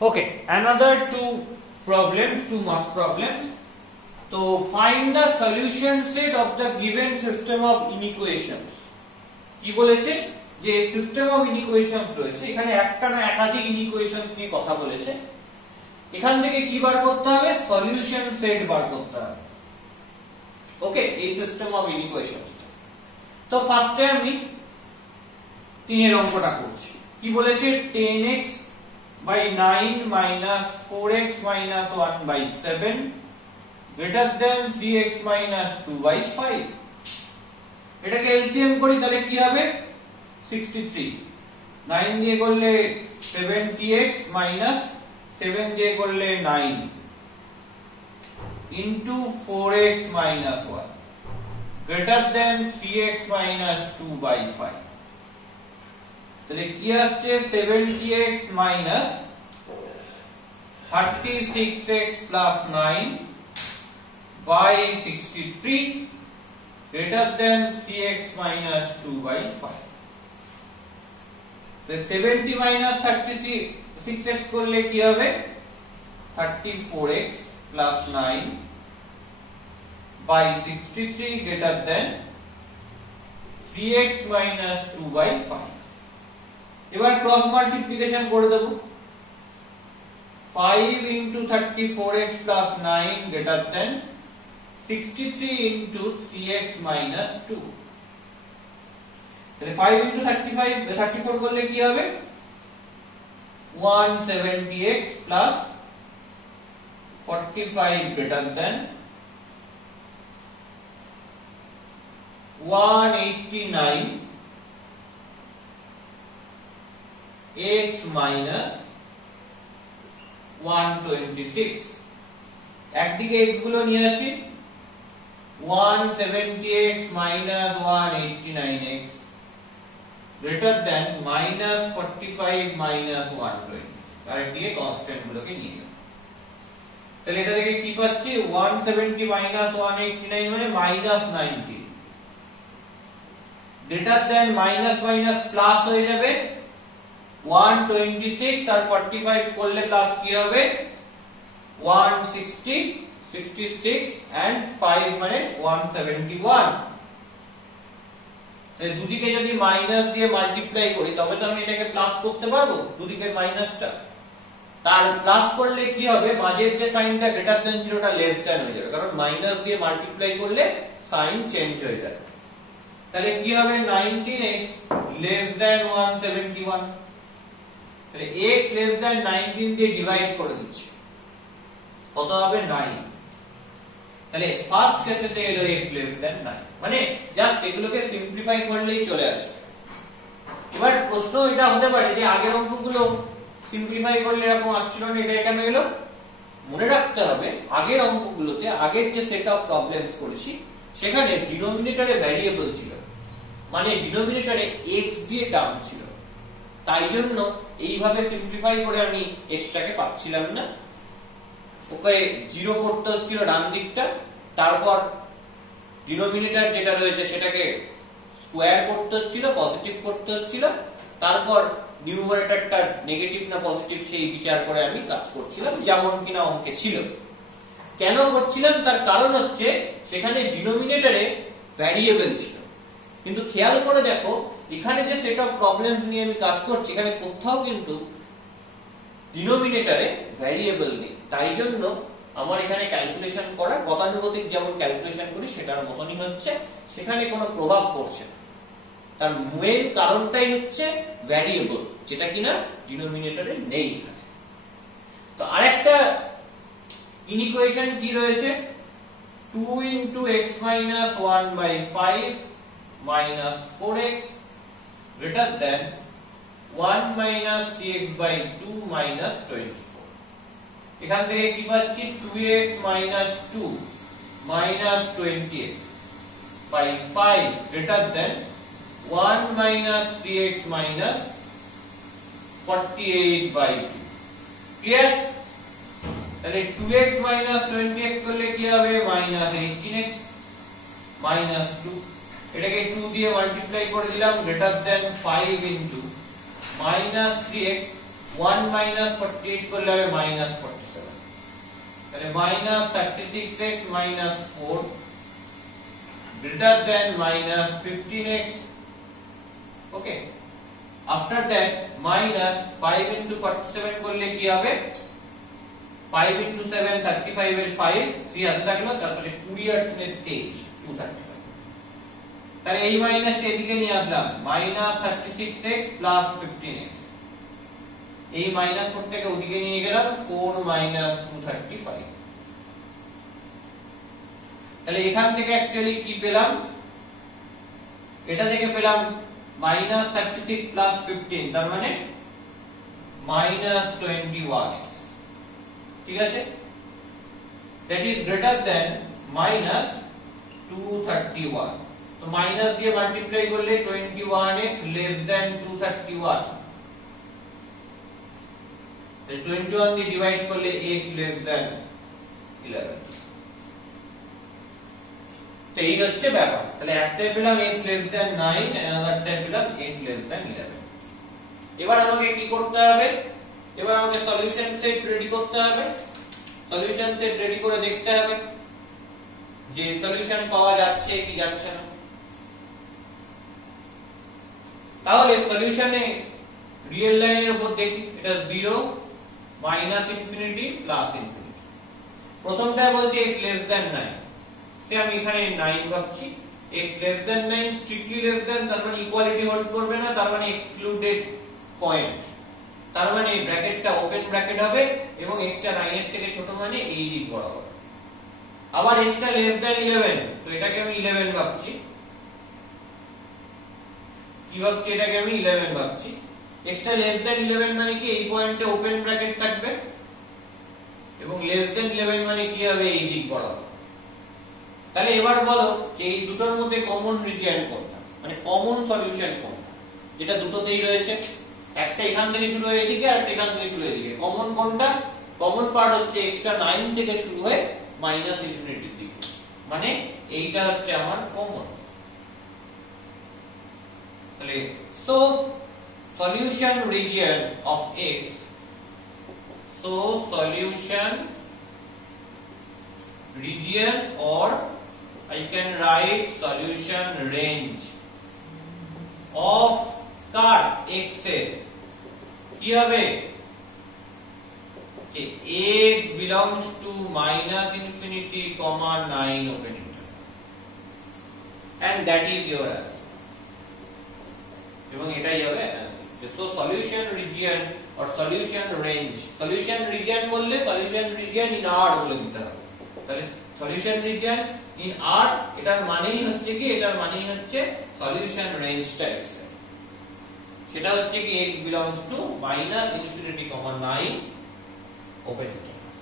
Okay, another two math problems. So find the solution set of the given system of inequations. কি বলেছে যে system of ইনইকুয়েশনস রয়েছে, এখানে একটা না একাধিক ইনইকুয়েশনস নিয়ে কথা বলেছে। এখান থেকে কি বার করতে হবে? সলিউশন সেট বার করতে হবে। ওকে, এই সিস্টেম অফ ইনইকুয়েশনস। তো ফার্স্টে আমি 3 এর অঙ্কটা করছি। কি বলেছে? 10x by 9 minus 4x minus 1 by 7 greater than 3x minus 2 by 5. এটাকে এলসিএম করি তাহলে কি হবে? 63। 9 দিয়ে করলে 70x minus 7 দিয়ে করলে 9 into 4x minus 1 greater than 3x minus 2 by 5. তাহলে কি আসছে? 70x minus 36x plus 9 by 63 greater than 3x minus 2 by 5. তো 70 minus 36x করলে কি হবে? 34x plus 9 by 63 greater than 3x minus 2 by 5. এবার ক্রস মাল্টিপ্লিকেশন করে দেব। 5 into 34x plus 9 greater than 63 into 3x minus 2. তাহলে 5 into 34 করলে কি হবে? 170x plus 45 greater than 189 x minus 126. একদিকে x গুলো নিয়ে আসি। 170x minus 189x greater than minus 45 minus 126. আর একদিকে কনস্ট্যান্ট গুলোকে নিয়ে যাই। তাহলে এটা থেকে কি পাচ্ছি? 170 minus 189 মানে minus 90 greater than minus minus plus হয়ে যাবে 126 আর 45 করলে প্লাস কি হবে? 160 66 and 5 মানে 171. এই দুদিকে যদি মাইনাস দিয়ে মাল্টিপ্লাই করি তবে তো আমি এটাকে প্লাস করতে পারবো, দুদিকের মাইনাসটা। তার প্লাস করলে কি হবে? মাঝের যে সাইনটা গ্রেটার দ্যান ছিল ওটা লেস দ্যান হয়ে যাবে, কারণ মাইনাস দিয়ে মাল্টিপ্লাই করলে সাইন চেঞ্জ হয়ে যাবে। তাহলে কি হবে? 19x less than 171. তাহলে x less than 19 দিয়ে ডিভাইড করে দিচ্ছি, কত হবে? 9। তাহলে ফার্স্ট কেসেতে এলো x less than 9, মানে জাস্ট এগুলোকে সিম্পলিফাই করলেই চলে আসে। এবার প্রশ্ন এটা হতে পারে যে আগের অঙ্কগুলো সিম্পলিফাই করলে এরকম আসছিল না, এটা কেন এলো? মনে রাখতে হবে আগের অঙ্কগুলোতে, আগের যে সেট অফ প্রবলেমস করেছি সেখানে ডিনোমিনেটরে ভ্যারিয়েবল ছিল, মানে ডিনোমিনেটরে x দিয়ে টার্ম ছিল, তাই জন্য এইভাবে সিম্পলিফাই করে আমি x টাকে পাচ্ছিলাম না। ওকে 0 করতে হচ্ছিল ডান দিকটা, তারপর ডিনোমিনেটর যেটা রয়েছে সেটাকে স্কোয়ার করতে হচ্ছিল, পজিটিভ করতে হচ্ছিল, তারপর নিউমারেটরটা নেগেটিভ না পজিটিভ সেই বিচার করে আমি কাজ করছিলাম, যেমন কিনা অঙ্কে ছিল। কেন করছিলাম? তার কারণ হচ্ছে সেখানে ডিনোমিনেটরে ভ্যারিয়েবল ছিল, কিন্তু খেয়াল করে দেখো এখানে যে সেট অফ প্রবলেমস নিয়ে আমি কাজ করছি এখানে কোথাও কিন্তু ডিনোমিনেটরে ভ্যারিয়েবল নেই, তাই জন্য আমার এখানে ক্যালকুলেশন করা গতানুগতিক যেমন ক্যালকুলেশন করি সেটার মতনই হচ্ছে, সেখানে কোনো প্রভাব পড়ছে না। তার মেইন কারণটাই হচ্ছে ভ্যারিয়েবল, যেটা কিনা ডিনোমিনেটরে নেই এখানে। তো আরেকটা ইনইকুয়েশন কি রয়েছে? 2 into x minus 1 by 5 minus 4x greater than 1 minus 3x by 2 minus 24. এখান থেকে কি পাচ্ছি? 2x minus 2 minus 20x by 5 greater than 1 minus 3x minus 48 by 2. Clear? তাহলে 2x minus 20x করলে কি হবে? minus 18x minus 2, এটাকে 2 দিয়ে মাল্টিপ্লাই করে দিলাম, greater than 5 into minus 3x 1 minus 48 করলে হবে minus 47, তাহলে minus 36x minus 4 greater than minus 15x. Okay, after that minus 5 into 47 করলে কি হবে, 5 into 7 35 এর 5 3 হাতে থাকলো, তারপরে 20 আর 3 23 235, তাহলে এই মাইনাসটা এদিকে নিয়ে আসলাম minus 36x plus 15x, এই মাইনাস করতে ওদিকে নিয়ে গেলাম 4 minus 235, তাহলে এখান থেকে অ্যাকচুয়ালি কি পেলাম, এটা থেকে পেলাম minus 36 plus 15, তার মানে minus 21x, ঠিক আছে, that is greater than minus 231, তো মাইনাস দিয়ে মাল্টিপ্লাই করলে 21x less than 231, 21 দিয়ে ডিভাইড করলে x less than 11, তো এই হচ্ছে ব্যাপার। তাহলে একটাই পেলাম x less than 9 and আরেকটাই পেলাম x less than 11। এবার আমাকে কি করতে হবে, এবার আমাকে সলিউশন সেট রেডি করতে হবে, সলিউশন সেট রেডি করে দেখতে হবে যে সলিউশন পাওয়া যাচ্ছে কি যাচ্ছে না। তাহলে সলিউশনে রিয়েল লাইনের উপর দেখি, এটা 0 মাইনাস ইনফিনিটি প্লাস ইনফিনিটি, প্রথমটা বলছে x less than 9, তো আমি এখানে 9 ভাবছি, x less than 9 strictly less than, তার মানে ইকুয়ালিটি হোল্ড করবে না, তার মানে এক্সক্লুডেড পয়েন্ট, তার মানে ব্র্যাকেটটা ওপেন ব্র্যাকেট হবে এবং x টা 9 এর থেকে ছোট মানে এই দিক বরাবর। আবার x টা less than 11, তো এটাকে আমি 11 ভাবছি, কি ভাবছি, এটাকে আমি 11 ভাবছি, x টা less than 11 মানে কি এই পয়েন্টে ওপেন ব্র্যাকেট থাকবে এবং less than 11 মানে কি হবে এই দিক বরাবর। তাহলে এবার বলো যে এই দুটোর মধ্যে কমন রিজিয়ন কোনটা, মানে কমন সলিউশন কোনটা, যেটা দুটোতেই রয়েছে, একটা এখান থেকে শুরু হয়ে এদিকে আর একটা এখান থেকে শুরু হয়ে এদিকে, কমন কোনটা, কমন পার্ট হচ্ছে x টা 9 থেকে শুরু হয়ে মাইনাস ইনফিনিটির দিকে, মানে এইটা হচ্ছে আমার কমন। তাহলে so solution region of x, so solution region or I can write solution range of car x এর কি হবে, যে x belongs to minus infinity comma 9 open interval, and that is your answer, এবং এটাই হবে answer। So solution region or solution range, solution region বললে solution region in R বলে দিতে হবে, তাহলে solution region in R এটার মানেই হচ্ছে কি, এটার মানেই হচ্ছে solution range টা x, সেটা হচ্ছে কি x belongs to minus infinity comma 9 open interval।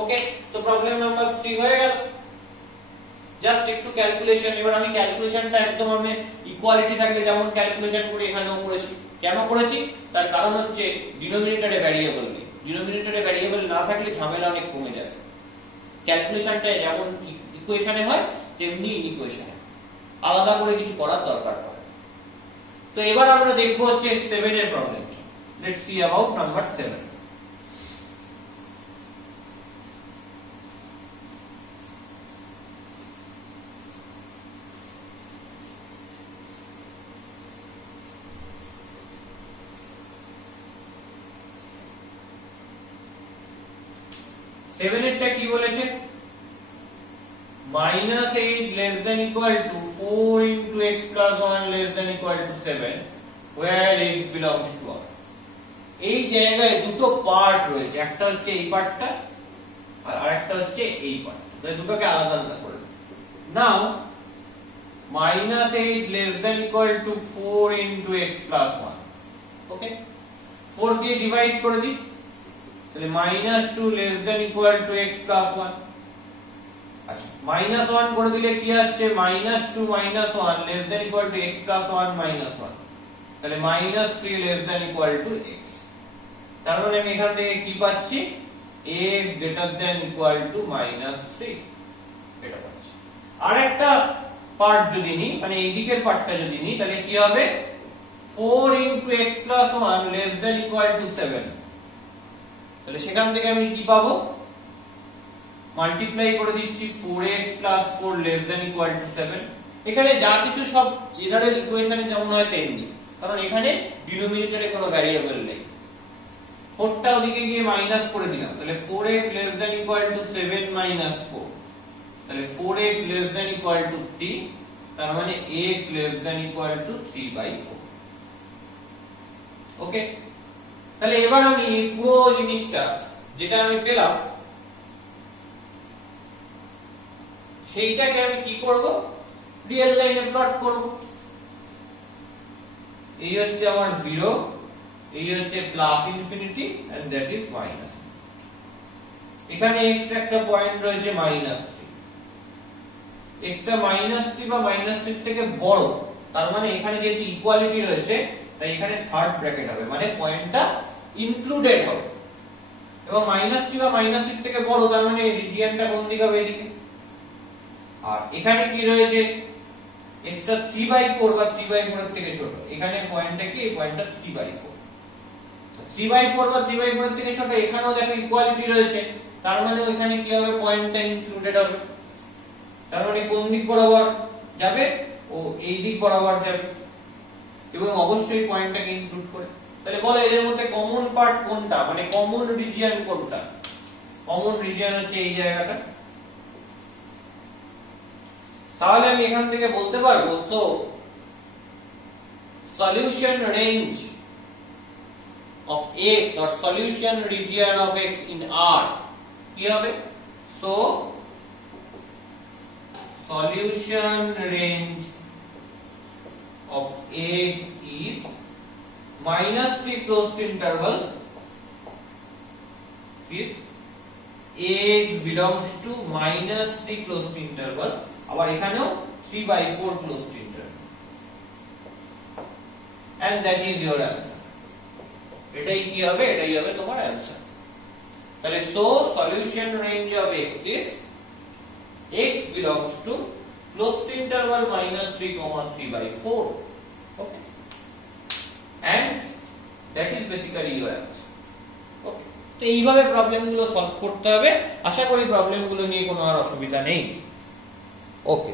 ওকে, তো প্রবলেম নাম্বার 3 হয়ে গেল। জাস্ট একটু ক্যালকুলেশন, এবার আমি ক্যালকুলেশনটা একদম আমি ইকুয়ালিটি থাকলে যেমন ক্যালকুলেশন করি এখানেও করেছি। কেন করেছি, তার কারণ হচ্ছে ডিনোমিনেটরে ভ্যারিয়েবল নেই, ডিনোমিনেটরে ভ্যারিয়েবল না থাকলে ঝামেলা অনেক কমে যাবে। ক্যালকুলেশনটা যেমন ইকুয়েশনে হয় তেমনি ইকুয়েশনে, আলাদা করে কিছু করার দরকার পড়ে। তো এবার আমরা দেখব হচ্ছে 7 এর problem. Let's see about number 7। সেভেনেরটা কি বলেছে, -8 less than equal to 4 into x plus 1 less than equal to 7 where x belongs to R। এই জায়গায় দুটো পার্ট রয়েছে, একটা হচ্ছে এই পার্টটা আর আরেকটা হচ্ছে এই পার্ট, তাই দুটোকে আলাদা আলাদা করে নাও। -8 less than equal to 4 into x plus 1, ওকে, 4 দিয়ে ডিভাইড করে দিই, তাহলে -2 less than equal to x plus 1। আচ্ছা, -1 করে দিলে কি আসছে, -2 -1 less than equal to x plus 1 -1, তাহলে -3 less than equal to x। তার মানে আমি এখান থেকে কি পাচ্ছি, x greater than equal to -3 এটা পাচ্ছি। আর একটা পার্ট যদি নিই, মানে এই দিকের পার্টটা যদি নিই, তাহলে কি হবে, 4 into x plus 1 less than equal to 7, তাহলে সেখান থেকে আমি কি পাবো, মাল্টিপ্লাই করে দিচ্ছি 4x + 4 ≤ 7। এখানে যা কিছু সব জেনারেল ইকুয়েশনে যেমন হয় তেমনি, কারণ এখানে ডিনোমিনেটরে কোনো ভ্যারিয়েবল নেই। 4টা ওদিকে গিয়ে মাইনাস করে দিলাম, তাহলে 4x ≤ 7 - 4, তাহলে 4x ≤ 3, তার মানে x ≤ 3/4। ওকে, তাহলে এবার আমি পুরো জিনিসটা যেটা আমি পেলাম সেইটাকে আমি কি করব, রিয়েল লাইনে প্লট করব। এই হচ্ছে আমার 0, এই হচ্ছে +∞ and that is -। এখানে x একটা পয়েন্ট রয়েছে -3, x টা -3 বা -3 থেকে বড়, তার মানে এখানে যেহেতু ইকুয়ালিটি রয়েছে তাই এখানে থার্ড ব্র্যাকেট হবে, মানে পয়েন্টটা ইনক্লুডেড হবে। এবং -3 বা -3 থেকে বড়, তার মানে রিজিয়নটা কোন দিকে হবে, এদিকে। আর এখানে কি রয়েছে, x টা 3/4 বা 3/4 এর থেকে ছোট, এখানে পয়েন্টটা কি, এই পয়েন্টটা 3/4। 3/4 বা 3/4 এর থেকে ছোট, এখানেও দেখো ইকুয়ালিটি রয়েছে, তার মানে ওইখানে কি হবে, পয়েন্টটা ইনক্লুডেড হবে। তার মানে কোন দিক বরাবর যাবে, ও এই দিক বরাবর যাবে, এবং অবশ্যই পয়েন্টটাকে ইনক্লুড করে। তাহলে বলো এদের মধ্যে কমন পার্ট কোনটা, মানে কমন রিজিয়ন কোনটা? কমন রিজিয়ন হচ্ছে এই জায়গাটা। তাহলে আমি এখান থেকে বলতে পারবো, so solution range of x or solution region of x in R কি হবে? So solution range of x is -3 closed interval is x belongs to -3 closed interval, আবার এখানেও 3/4 closed interval, and that is your answer। এটাই কি হবে, এটাই হবে তোমার অ্যানসার। তাহলে so solution range of x is x belongs to closed interval -3, 3/4, okay, and that is basically your answer। okay, তো এইভাবে প্রবলেমগুলো সলভ করতে হবে। আশা করি প্রবলেমগুলো নিয়ে কোনো আর অসুবিধা নেই। ওকে।